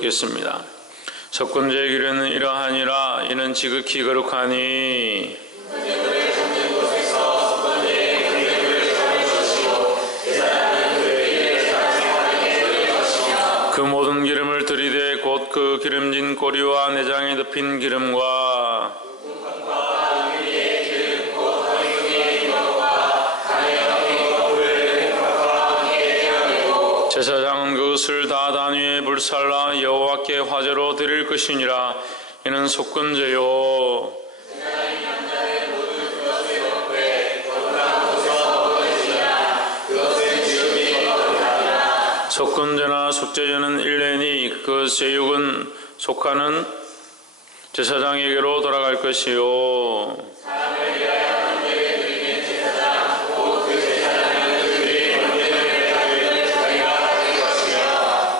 듣겠습니다. 석권제의 규례는 이러하니라. 이는 지극히 거룩하니 그 모든 기름을 들이되 곧 그 기름진 꼬리와 내장에 덮인 기름과 제사장은 그것을 다 단위에 불살라 여호와께 화제로 드릴 것이니라. 이는 속건제요. 속건제나 속죄제는 1년이 그 제육은 속하는 제사장에게로 돌아갈 것이요.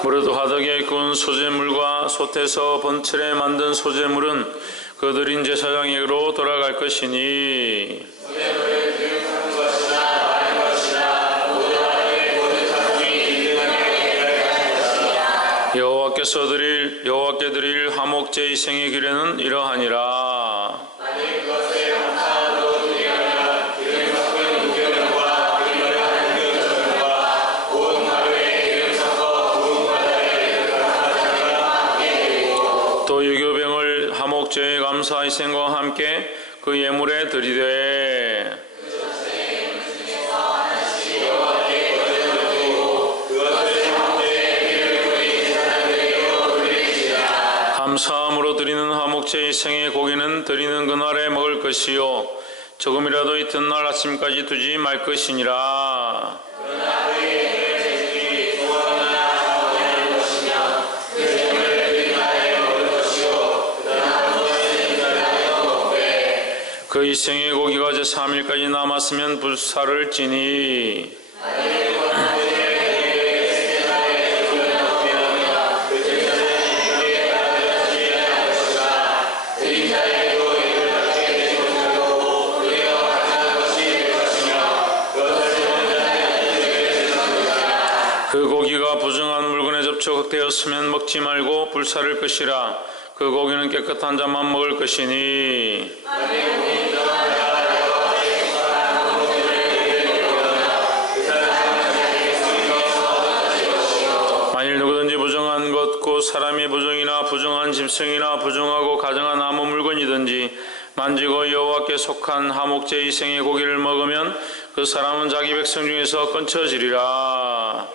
무릇 화덕에 구운 소제물과 솥에서 번철에 만든 소제물은 그 드린 제사장에게로 돌아갈 것이니 여호와께 드릴 화목제 이생의 규례는 이러하니라. 또 유교병을 화목제의 감사 희생과 함께 그 예물에 드리되 감사함으로 드리는 화목제 희생의 고기는 드리는 그날에 먹을 것이요 조금이라도 이튿날 아침까지 두지 말 것이니라. 그 희생의 고기가 제3일까지 남았으면 불사를 찌니 그 고기가 부정한 물건에 접촉되었으면 먹지 말고 불사를 것이라. 그 고기는 깨끗한 자만 먹을 것이니 만일 누구든지 부정한 것 곧 사람의 부정이나 부정한 짐승이나 부정하고 가정한 아무 물건이든지 만지고 여호와께 속한 화목제 희생의 고기를 먹으면 그 사람은 자기 백성 중에서 끊쳐지리라.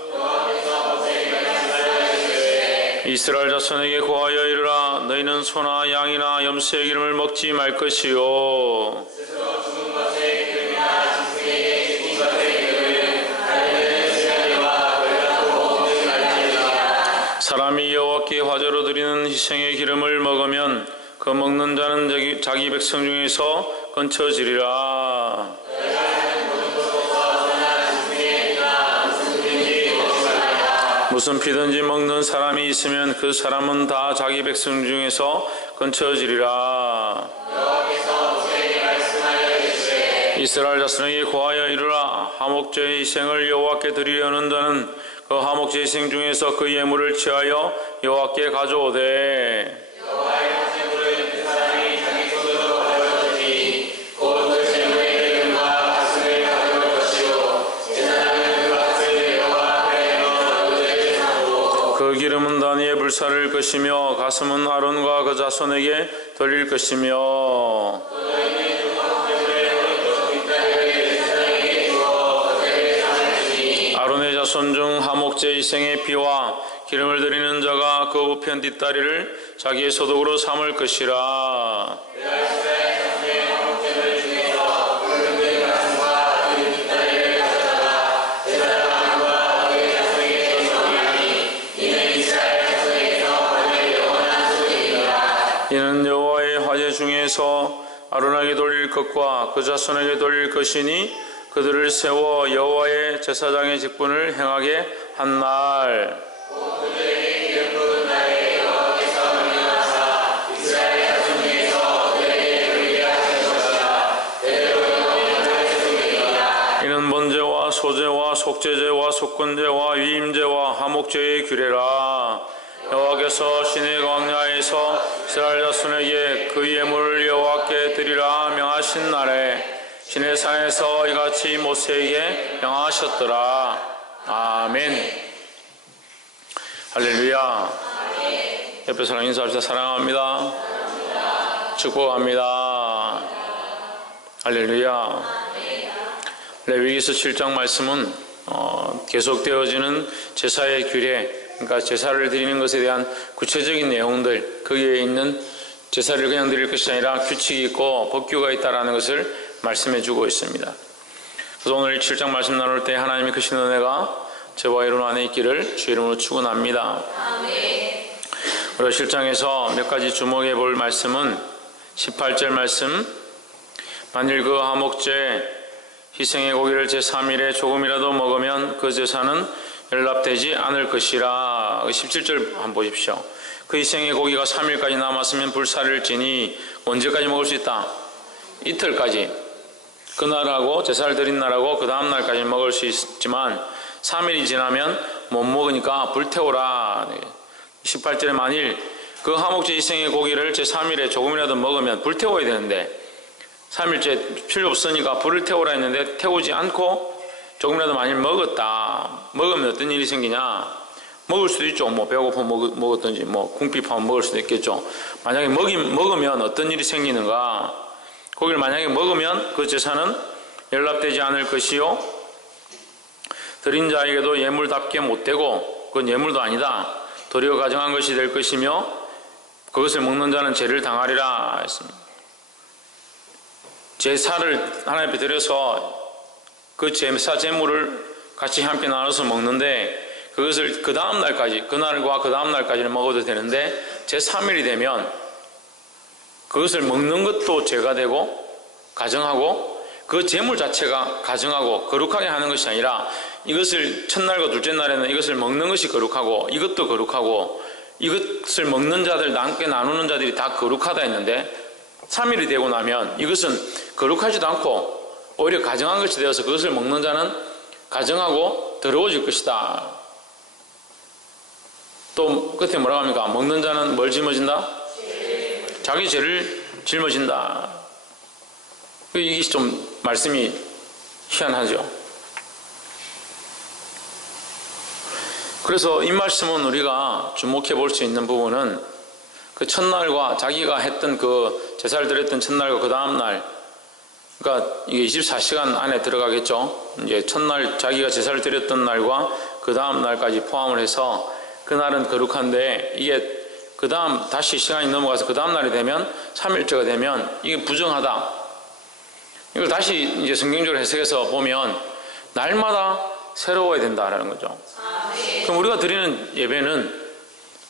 이스라엘 자손에게 고하여 이르라. 너희는 소나 양이나 염소의 기름을 먹지 말 것이요 사람이 여호와께 화제로 드리는 희생의 기름을 먹으면 그 먹는 자는 자기 백성 중에서 끊쳐지리라. 무슨 피든지 먹는 사람이 있으면 그 사람은 다 자기 백성 중에서 끊쳐지리라. 이스라엘 자손에게 고하여 이르라. 화목제의 희생을 여호와께 드리려는 자는 그 화목제 희생 중에서 그 예물을 취하여 여호와께 가져오되 그 기름은 단위에 불사를 것이며 가슴은 아론과 그 자손에게 돌릴 것이며 아론의 자손 중 화목제 희생의 피와 기름을 드리는 자가 그 우편 뒷다리를 자기의 소득으로 삼을 것이라. 이는 여호와의 화제 중에서 아론에게 돌릴 것과 그 자손에게 돌릴 것이니 그들을 세워 여호와의 제사장의 직분을 행하게 한 날. 이는 번제와 소제와 속죄제와 속건제와 위임제와 화목제의 규례라. 여호와께서 하나님께서 시내 광야에서 이스라엘 자손에게 그 예물을 여호와께 드리라 명하신 날에 시내산에서 이같이 모세에게 명하셨더라. 아멘. 할렐루야. 옆에 사람 인사합시다. 사랑합니다. 축복합니다. 할렐루야. 레위기서 7장 말씀은 계속되어지는 제사의 규례, 그러니까 제사를 드리는 것에 대한 구체적인 내용들, 거기에 있는 제사를 그냥 드릴 것이 아니라 규칙이 있고 법규가 있다는 것을 말씀해 주고 있습니다. 그래서 오늘 7장 말씀 나눌 때 하나님의 크신 은혜가 저와 여러분 안에 있기를 주 이름으로 축원합니다. 우리가 7장에서 몇 가지 주목해 볼 말씀은 18절 말씀, 만일 그 화목제 희생의 고기를 제3일에 조금이라도 먹으면 그 제사는 연락되지 않을 것이라. 17절 한번 보십시오. 그 희생의 고기가 3일까지 남았으면 불사를 지니 언제까지 먹을 수 있다? 이틀까지. 그날하고 제사를 드린 날하고 그 다음 날까지 먹을 수 있지만 3일이 지나면 못 먹으니까 불태우라. 18절에 만일 그 화목제 희생의 고기를 제3일에 조금이라도 먹으면 불태워야 되는데 3일째 필요 없으니까 불을 태우라 했는데 태우지 않고 조금이라도 만일 먹었다. 먹으면 어떤 일이 생기냐? 먹을 수도 있죠. 뭐 배고파 먹었든지 뭐 궁핍하면 먹을 수도 있겠죠. 만약에 먹으면 어떤 일이 생기는가? 고기를 만약에 먹으면 그 제사는 연락되지 않을 것이요, 드린 자에게도 예물답게 못되고 그건 예물도 아니다. 도리어 가정한 것이 될 것이며 그것을 먹는 자는 죄를 당하리라 했습니다. 제사를 하나님 앞에 드려서 그 제사 제물을 같이 함께 나눠서 먹는데 그것을 그 다음 날까지, 그날과 그 다음 날까지는 먹어도 되는데 제3일이 되면 그것을 먹는 것도 죄가 되고 가정하고 그 제물 자체가 가정하고 거룩하게 하는 것이 아니라 이것을 첫날과 둘째 날에는 이것을 먹는 것이 거룩하고 이것도 거룩하고 이것을 먹는 자들, 함께 나누는 자들이 다 거룩하다 했는데 3일이 되고 나면 이것은 거룩하지도 않고 오히려 가정한 것이 되어서 그것을 먹는 자는 가정하고 더러워질 것이다. 또 끝에 뭐라고 합니까? 먹는 자는 뭘 짊어진다? 자기 죄를 짊어진다. 이게 좀 말씀이 희한하죠. 그래서 이 말씀은 우리가 주목해 볼 수 있는 부분은 그 첫날과 자기가 했던 그 제사를 드렸던 첫날과 그 다음날, 그러니까 이게 24시간 안에 들어가겠죠. 이제 첫날 자기가 제사를 드렸던 날과 그 다음날까지 포함을 해서 그날은 거룩한데 이게 그 다음 다시 시간이 넘어가서 그 다음날이 되면 3일째가 되면 이게 부정하다. 이걸 다시 이제 성경적으로 해석해서 보면 날마다 새로워야 된다라는 거죠. 그럼 우리가 드리는 예배는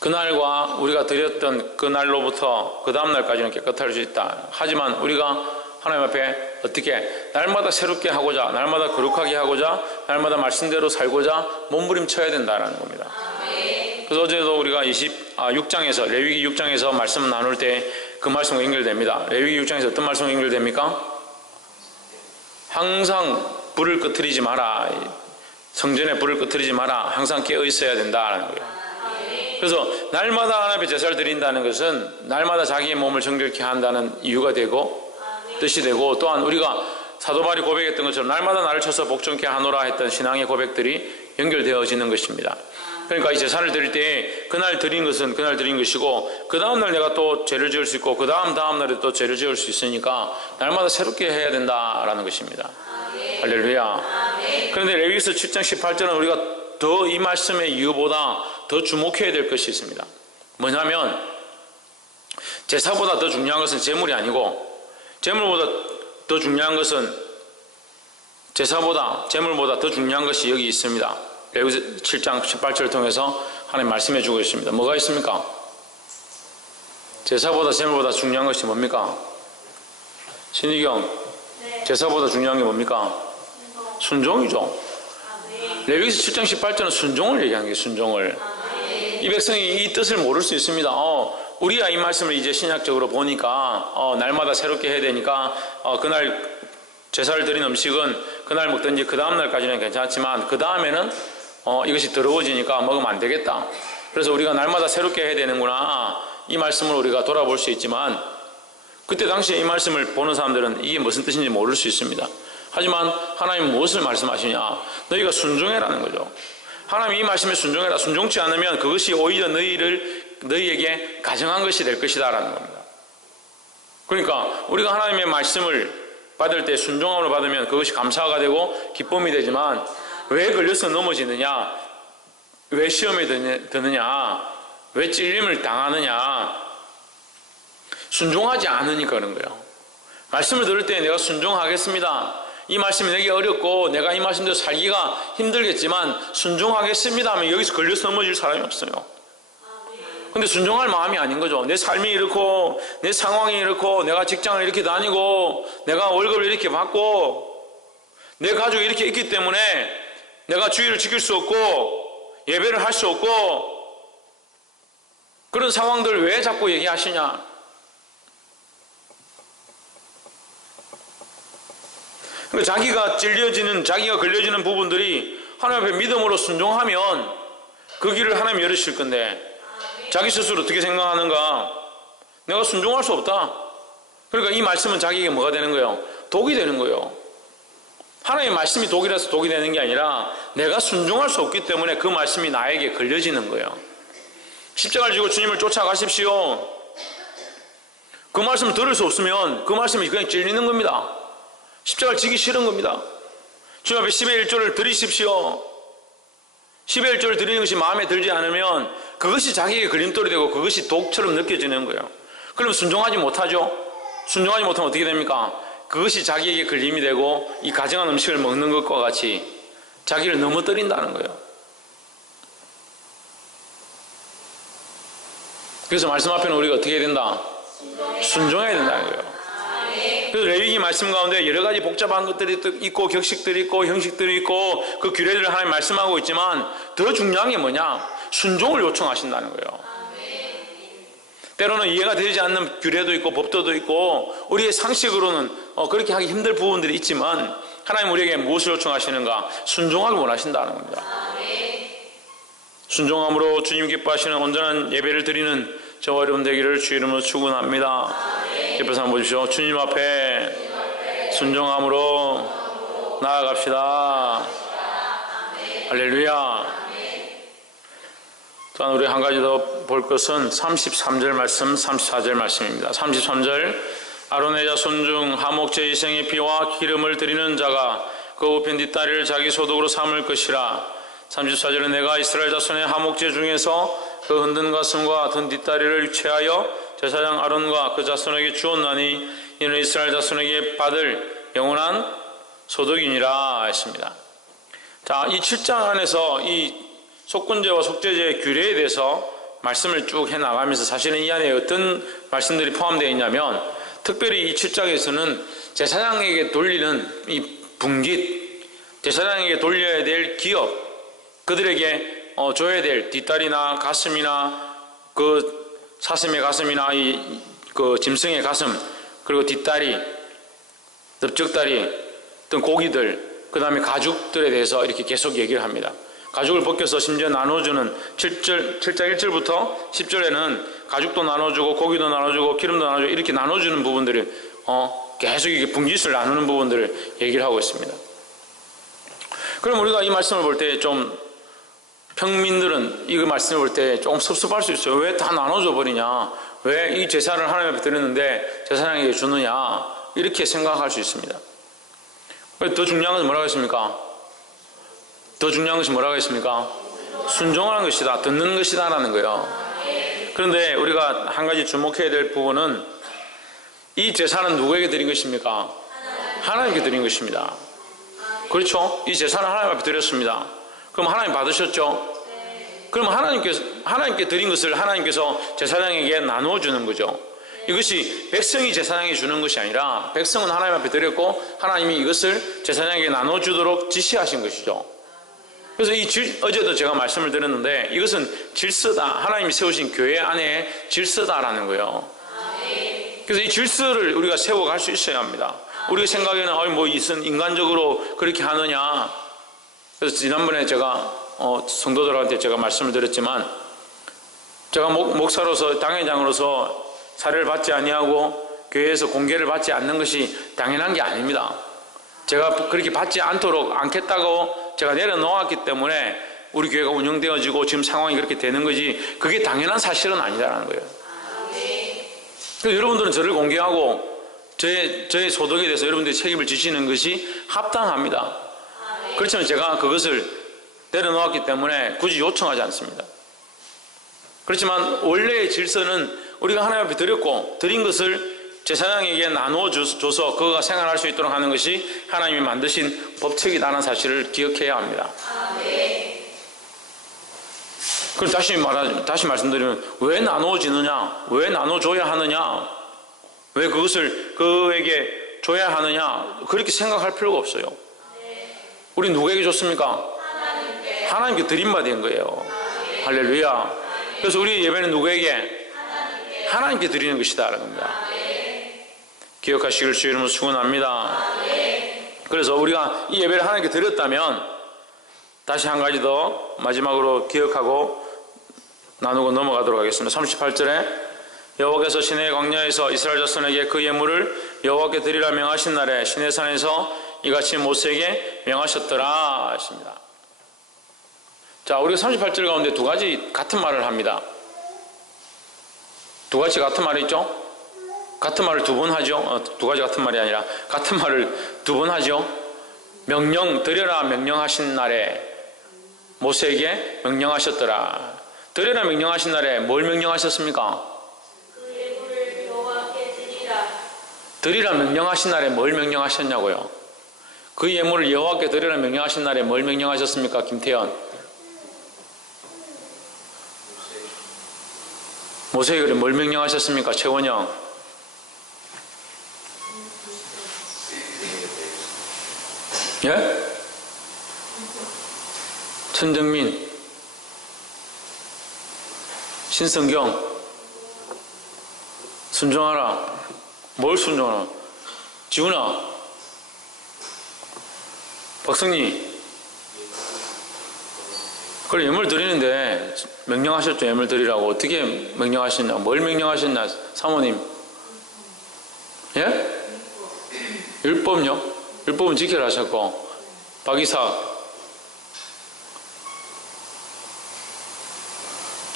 그날과 우리가 드렸던 그날로부터 그 다음날까지는 깨끗할 수 있다. 하지만 우리가 하나님 앞에 어떻게 날마다 새롭게 하고자, 날마다 거룩하게 하고자, 날마다 말씀대로 살고자 몸부림쳐야 된다는 겁니다. 그래서 어제도 우리가 6장에서 레위기 6장에서 말씀 나눌 때 그 말씀과 연결됩니다. 레위기 6장에서 어떤 말씀과 연결됩니까? 항상 불을 끄트리지 마라. 성전에 불을 끄트리지 마라. 항상 깨어 있어야 된다는 거예요. 그래서 날마다 하나님 앞에 제사를 드린다는 것은 날마다 자기의 몸을 정결케 한다는 이유가 되고 뜻이 되고, 또한 우리가 사도 바울이 고백했던 것처럼 날마다 나를 쳐서 복종케 하노라 했던 신앙의 고백들이 연결되어지는 것입니다. 그러니까 이 제사를 드릴 때 그날 드린 것은 그날 드린 것이고 그 다음날 내가 또 죄를 지을 수 있고 그 다음날에 또 죄를 지을 수 있으니까 날마다 새롭게 해야 된다라는 것입니다. 할렐루야. 그런데 레위기서 7장 18절은 우리가 더 이 말씀의 이유보다 더 주목해야 될 것이 있습니다. 뭐냐면 제사보다 더 중요한 것은 제물이 아니고 제물보다 더 중요한 것은 제사보다 제물보다 더 중요한 것이 여기 있습니다. 레위기서 7장 18절을 통해서 하나님 말씀해 주고 있습니다. 뭐가 있습니까? 제사보다 제물보다 중요한 것이 뭡니까? 신희경, 제사보다 중요한 게 뭡니까? 순종이죠. 레위기서 7장 18절은 순종을 얘기하는 게 순종을. 이 백성이 이 뜻을 모를 수 있습니다. 우리야 이 말씀을 이제 신약적으로 보니까 날마다 새롭게 해야 되니까 그날 제사를 드린 음식은 그날 먹든지 그 다음날까지는 괜찮지만 그 다음에는 이것이 더러워지니까 먹으면 안 되겠다. 그래서 우리가 날마다 새롭게 해야 되는구나, 이 말씀을 우리가 돌아볼 수 있지만, 그때 당시에 이 말씀을 보는 사람들은 이게 무슨 뜻인지 모를 수 있습니다. 하지만 하나님은 무엇을 말씀하시냐? 너희가 순종해라는 거죠. 하나님 이 말씀에 순종해라. 순종치 않으면 그것이 오히려 너희에게 가증한 것이 될 것이다 라는 겁니다. 그러니까 우리가 하나님의 말씀을 받을 때 순종함으로 받으면 그것이 감사가 되고 기쁨이 되지만, 왜 걸려서 넘어지느냐, 왜 시험에 드느냐, 왜 찔림을 당하느냐, 순종하지 않으니까 그런 거예요. 말씀을 들을 때 내가 순종하겠습니다, 이 말씀이 내게 어렵고 내가 이 말씀대로 살기가 힘들겠지만 순종하겠습니다 하면 여기서 걸려서 넘어질 사람이 없어요. 근데 순종할 마음이 아닌 거죠. 내 삶이 이렇고 내 상황이 이렇고 내가 직장을 이렇게 다니고 내가 월급을 이렇게 받고 내 가족이 이렇게 있기 때문에 내가 주의를 지킬 수 없고 예배를 할 수 없고, 그런 상황들을 왜 자꾸 얘기하시냐? 자기가 자기가 걸려지는 부분들이 하나님 앞에 믿음으로 순종하면 그 길을 하나님 열으실 건데, 자기 스스로 어떻게 생각하는가? 내가 순종할 수 없다. 그러니까 이 말씀은 자기에게 뭐가 되는 거예요? 독이 되는 거예요. 하나님의 말씀이 독이라서 독이 되는 게 아니라 내가 순종할 수 없기 때문에 그 말씀이 나에게 걸려지는 거예요. 십자가를 지고 주님을 쫓아가십시오. 그 말씀을 들을 수 없으면 그 말씀이 그냥 찔리는 겁니다. 십자가를 지기 싫은 겁니다. 주님 앞에 10의 1조를 드리십시오. 10의 1조를 드리는 것이 마음에 들지 않으면 그것이 자기에게 걸림돌이 되고 그것이 독처럼 느껴지는 거예요. 그럼 순종하지 못하죠. 순종하지 못하면 어떻게 됩니까? 그것이 자기에게 걸림이 되고 이 가증한 음식을 먹는 것과 같이 자기를 넘어뜨린다는 거예요. 그래서 말씀 앞에는 우리가 어떻게 해야 된다? 순종해야 된다는 거예요. 그래서 레위기 말씀 가운데 여러 가지 복잡한 것들이 있고 격식들이 있고 형식들이 있고 그 규례들을 하나님 말씀하고 있지만, 더 중요한 게 뭐냐? 순종을 요청하신다는 거예요. 때로는 이해가 되지 않는 규례도 있고 법도도 있고 우리의 상식으로는 그렇게 하기 힘들 부분들이 있지만, 하나님 우리에게 무엇을 요청하시는가? 순종하길 원하신다는 겁니다. 순종함으로 주님 기뻐하시는 온전한 예배를 드리는 저와 여러분 되기를 주 이름으로 축원합니다. 옆에서 한번 보십시오. 주님 앞에 순종함으로 나아갑시다. 할렐루야. 또한 우리 한 가지 더 볼 것은 33절 말씀, 34절 말씀입니다. 33절, 아론의 자손 중 하목제 이생의 피와 기름을 드리는 자가 그 우편 뒷다리를 자기 소득으로 삼을 것이라. 34절은 내가 이스라엘 자손의 하목제 중에서 그 흔든 가슴과 든 뒷다리를 취하여 제사장 아론과 그 자손에게 주었나니 이는 이스라엘 자손에게 받을 영원한 소득이니라 했습니다. 자, 이 7장 안에서 이 속건제와 속죄제의 규례에 대해서 말씀을 쭉 해나가면서 사실은 이 안에 어떤 말씀들이 포함되어 있냐면, 특별히 이 7장에서는 제사장에게 돌리는 이 분깃, 제사장에게 돌려야 될 기업, 그들에게 줘야 될 뒷다리나 가슴이나 그 사슴의 가슴이나 그 짐승의 가슴, 그리고 뒷다리, 넓적다리, 어떤 고기들, 그 다음에 가죽들에 대해서 이렇게 계속 얘기를 합니다. 가죽을 벗겨서 심지어 나눠주는 7장 1절부터 10절에는 가죽도 나눠주고 고기도 나눠주고 기름도 나눠주고 이렇게 나눠주는 부분들을 계속 이렇게 분깃을 나누는 부분들을 얘기를 하고 있습니다. 그럼 우리가 이 말씀을 볼 때 좀 평민들은 이 말씀을 볼 때 조금 섭섭할 수 있어요. 왜 다 나눠줘 버리냐? 왜 이 제사를 하나님 앞에 드렸는데 제사장에게 주느냐? 이렇게 생각할 수 있습니다. 더 중요한 것은 뭐라고 했습니까? 더 중요한 것이 뭐라고 했습니까? 순종하는 것이다, 듣는 것이다 라는 거예요. 그런데 우리가 한 가지 주목해야 될 부분은, 이 제사는 누구에게 드린 것입니까? 하나님께 드린 것입니다. 그렇죠? 이 제사는 하나님 앞에 드렸습니다. 그럼 하나님 받으셨죠? 그럼 하나님께 드린 것을 하나님께서 제사장에게 나누어 주는 거죠. 이것이 백성이 제사장에게 주는 것이 아니라 백성은 하나님 앞에 드렸고 하나님이 이것을 제사장에게 나눠 주도록 지시하신 것이죠. 그래서 어제도 제가 말씀을 드렸는데, 이것은 질서다, 하나님이 세우신 교회 안에 질서다라는 거예요. 그래서 이 질서를 우리가 세워갈 수 있어야 합니다. 우리 생각에는 뭐 이것은 인간적으로 그렇게 하느냐. 그래서 지난번에 제가 성도들한테 제가 말씀을 드렸지만, 제가 목사로서 당회장으로서 사례를 받지 아니하고 교회에서 공개를 받지 않는 것이 당연한 게 아닙니다. 제가 그렇게 받지 않겠다고 제가 내려놓았기 때문에 우리 교회가 운영되어지고 지금 상황이 그렇게 되는 거지, 그게 당연한 사실은 아니다라는 거예요. 그래서 여러분들은 저를 공개하고 저의 소득에 대해서 여러분들이 책임을 지시는 것이 합당합니다. 그렇지만 제가 그것을 내려놓았기 때문에 굳이 요청하지 않습니다. 그렇지만 원래의 질서는 우리가 하나님 앞에 드렸고, 드린 것을 제사장에게 나누어 줘서 그가 생활할 수 있도록 하는 것이 하나님이 만드신 법칙이라는 사실을 기억해야 합니다. 그럼 다시 말씀드리면, 왜 나누어지느냐? 왜 나눠줘야 하느냐? 왜 그것을 그에게 줘야 하느냐? 그렇게 생각할 필요가 없어요. 우리 누구에게 줬습니까? 하나님께 드림받은 거예요. 할렐루야. 그래서 우리 예배는 누구에게? 하나님께 드리는 것이다 라는 겁니다. 기억하시길 주의 이름으로 축원합니다. 그래서 우리가 이 예배를 하나님께 드렸다면, 다시 한 가지 더 마지막으로 기억하고 나누고 넘어가도록 하겠습니다. 38절에 여호와께서 시내의 광야에서 이스라엘 자손에게 그 예물을 여호와께 드리라 명하신 날에 시내산에서 이같이 모세에게 명하셨더라 하십니다. 자, 우리가 38절 가운데 두 가지 같은 말을 합니다. 두 가지 같은 말이 있죠? 같은 말을 두 번 하죠? 두 가지 같은 말이 아니라 같은 말을 두 번 하죠? 드려라 명령하신 날에 모세에게 명령하셨더라. 드려라 명령하신 날에 뭘 명령하셨습니까? 그 예물을 여호와께 드리라. 드리라 명령하신 날에 뭘 명령하셨냐고요? 그 예물을 여호와께 드리라 명령하신 날에 뭘 명령하셨습니까? 김태현. 모세에게 뭘 명령하셨습니까? 최원영. 예? 천정민. 신성경. 순종하라. 뭘 순종하라? 지훈아. 박성리. 그래, 예물 드리는데 명령하셨죠. 예물 드리라고. 어떻게 명령하셨냐? 뭘 명령하셨냐? 사모님. 예? 율법요? 율법은 지켜라 하셨고. 박이사.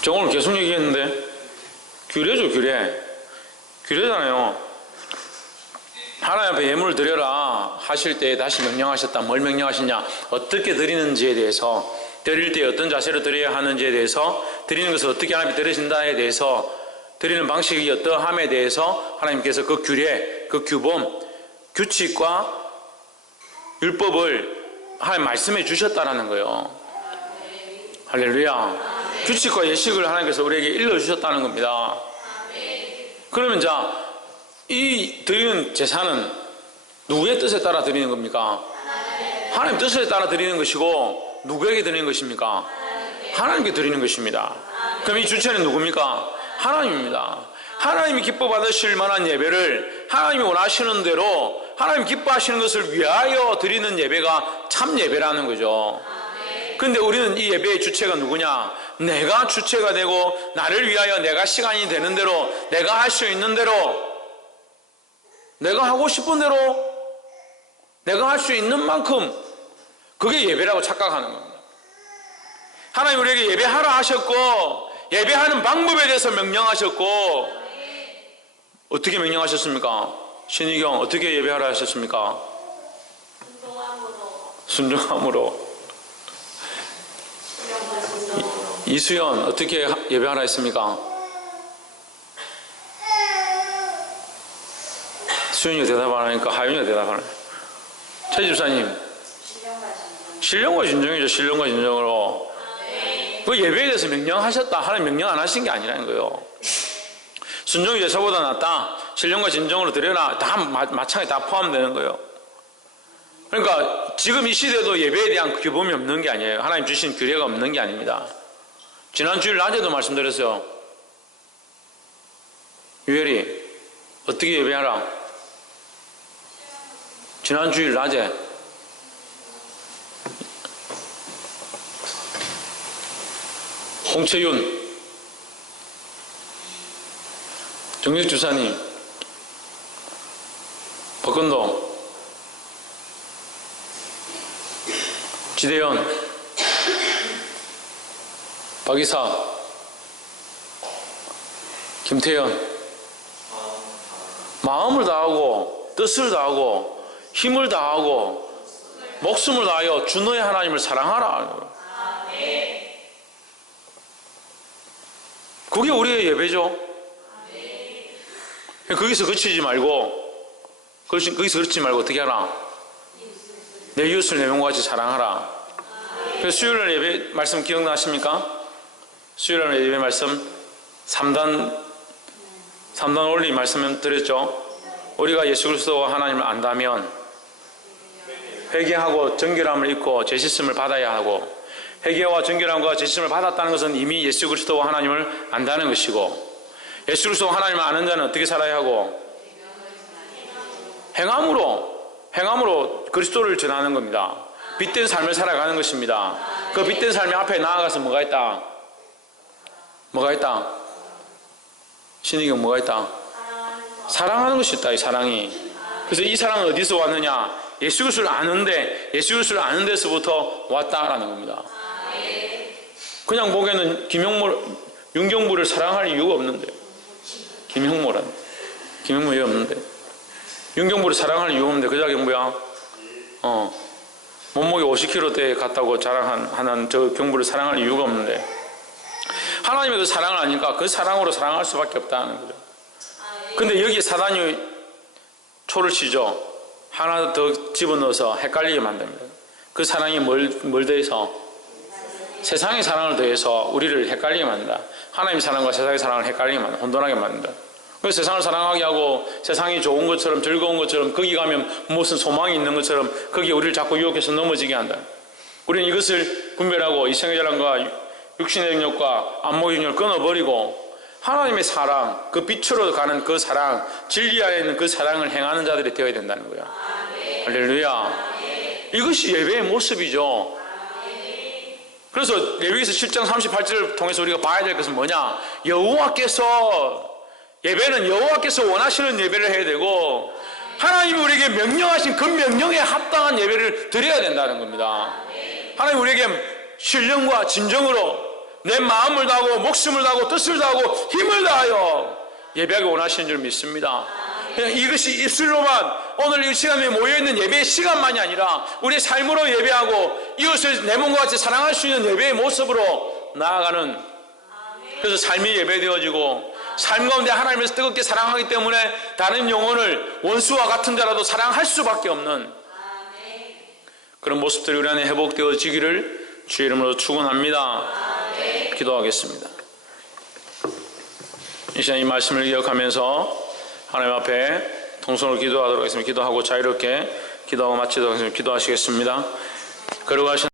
저 오늘 계속 얘기했는데 규례죠. 규례잖아요. 하나님 앞에 예물을 드려라 하실 때 다시 명령하셨다. 뭘 명령하셨냐? 어떻게 드리는지에 대해서, 드릴 때 어떤 자세로 드려야 하는지에 대해서, 드리는 것을 어떻게 하나님 앞에 드리신다에 대해서, 드리는 방식이 어떠함에 대해서 하나님께서 그 규례, 그 규범, 규칙과 율법을 하나님 말씀해 주셨다라는 거예요. 할렐루야. 규칙과 예식을 하나님께서 우리에게 일러주셨다는 겁니다. 그러면 이 드리는 제사는 누구의 뜻에 따라 드리는 겁니까? 하나님 뜻에 따라 드리는 것이고, 누구에게 드리는 것입니까? 하나님께 드리는 것입니다. 그럼 이 주체는 누굽니까? 하나님입니다. 하나님이 기뻐 받으실 만한 예배를 하나님이 원하시는 대로 하나님 기뻐하시는 것을 위하여 드리는 예배가 참 예배라는 거죠. 그런데 우리는 이 예배의 주체가 누구냐? 내가 주체가 되고, 나를 위하여 내가 시간이 되는 대로, 내가 할 수 있는 대로, 내가 하고 싶은 대로, 내가 할 수 있는 만큼, 그게 예배라고 착각하는 겁니다. 하나님 우리에게 예배하라 하셨고, 예배하는 방법에 대해서 명령하셨고, 어떻게 명령하셨습니까? 신희경, 어떻게 예배하라 하셨습니까? 순종함으로. 이수연, 어떻게 예배하라 했습니까? 수연이가 대답 안 하니까 하윤이가 대답하네. 최 집사님. 신령과 진정이죠. 신령과 진정으로. 그 예배에 대해서 명령하셨다. 하나님 명령 안 하신 게 아니라는 거예요. 순종이 제사보다 낫다. 신령과 진정으로 드려라. 다 마찬가지 다 포함되는 거예요. 그러니까 지금 이 시대도 예배에 대한 규범이 없는 게 아니에요. 하나님 주신 규례가 없는 게 아닙니다. 지난 주일 낮에도 말씀드렸어요. 유열이 어떻게 예배하라? 지난 주일 낮에 홍채윤 정직 주사님, 박건동, 지대현, 박이사, 김태현. 마음을 다하고 뜻을 다하고 힘을 다하고 목숨을 다하여 주 너의 하나님을 사랑하라. 그게 우리의 예배죠. 거기서 그치지 말고, 거기서 그치지 말고 어떻게 하라? 내 이웃을 내 몸과 같이 사랑하라. 그래서 수요일날 예배 말씀 기억나십니까? 수요일날 예배 말씀 3단 원리 말씀 드렸죠. 우리가 예수 그리스도와 하나님을 안다면 회개하고 정결함을 입고 죄씻음을 받아야 하고, 회개와 정결함과 죄씻음을 받았다는 것은 이미 예수 그리스도와 하나님을 안다는 것이고, 예수 그리스도와 하나님을 아는 자는 어떻게 살아야 하고? 행함으로 그리스도를 전하는 겁니다. 빛된 삶을 살아가는 것입니다. 그 빛된 삶의 앞에 나아가서 뭐가 있다? 뭐가 있다? 신의경 뭐가 있다? 사랑하는 것이 있다. 이 사랑이. 그래서 이 사랑은 어디서 왔느냐? 예수 그리스도를 아는데, 예수 그리스도를 아는 데서부터 왔다라는 겁니다. 그냥 보기에는 윤경부를 사랑할 이유가 없는데, 김형모 이유 없는데, 윤경부를 사랑할 이유가 없는데 그 자기 뭐야? 몸무게 50kg대 갔다고 자랑하는 저 경부를 사랑할 이유가 없는데, 하나님의 그 사랑을 아니까 그 사랑으로 사랑할 수밖에 없다는 거죠. 근데 여기에 사단이 초를 치죠. 하나 더 집어넣어서 헷갈리게 만듭니다. 그 사랑이 뭘 더해서? 세상의 사랑을 더해서 우리를 헷갈리게 만든다. 하나님의 사랑과 세상의 사랑을 헷갈리게 만든다. 혼돈하게 만든다. 그래서 세상을 사랑하게 하고 세상이 좋은 것처럼 즐거운 것처럼 거기 가면 무슨 소망이 있는 것처럼 거기에 우리를 자꾸 유혹해서 넘어지게 한다. 우리는 이것을 분별하고 이생의 자랑과 육신의 능력과 안목의 능력을 끊어버리고 하나님의 사랑, 그 빛으로 가는 그 사랑, 진리 안에 있는 그 사랑을 행하는 자들이 되어야 된다는 거야. 할렐루야. 이것이 예배의 모습이죠. 그래서 레위기서 7장 38절을 통해서 우리가 봐야 될 것은 뭐냐? 예배는 여호와께서 원하시는 예배를 해야 되고, 하나님이 우리에게 명령하신 그 명령에 합당한 예배를 드려야 된다는 겁니다. 하나님 우리에게 신령과 진정으로 내 마음을 다하고 목숨을 다하고 뜻을 다하고 힘을 다하여 예배하기 원하시는 줄 믿습니다. 그냥 이것이 입술로만 오늘 이 시간에 모여있는 예배의 시간만이 아니라 우리의 삶으로 예배하고 이것을 내 몸과 같이 사랑할 수 있는 예배의 모습으로 나아가는, 그래서 삶이 예배되어지고 삶 가운데 하나님을 뜨겁게 사랑하기 때문에 다른 영혼을 원수와 같은 자라도 사랑할 수밖에 없는 그런 모습들이 우리 안에 회복되어지기를 주의 이름으로 축원합니다. 기도하겠습니다. 이 시간 이 말씀을 기억하면서 하나님 앞에 통성으로 기도하도록 하겠습니다. 기도하고 자유롭게 기도하고 마치도록 하겠습니다. 기도하시겠습니다. 그러고 하신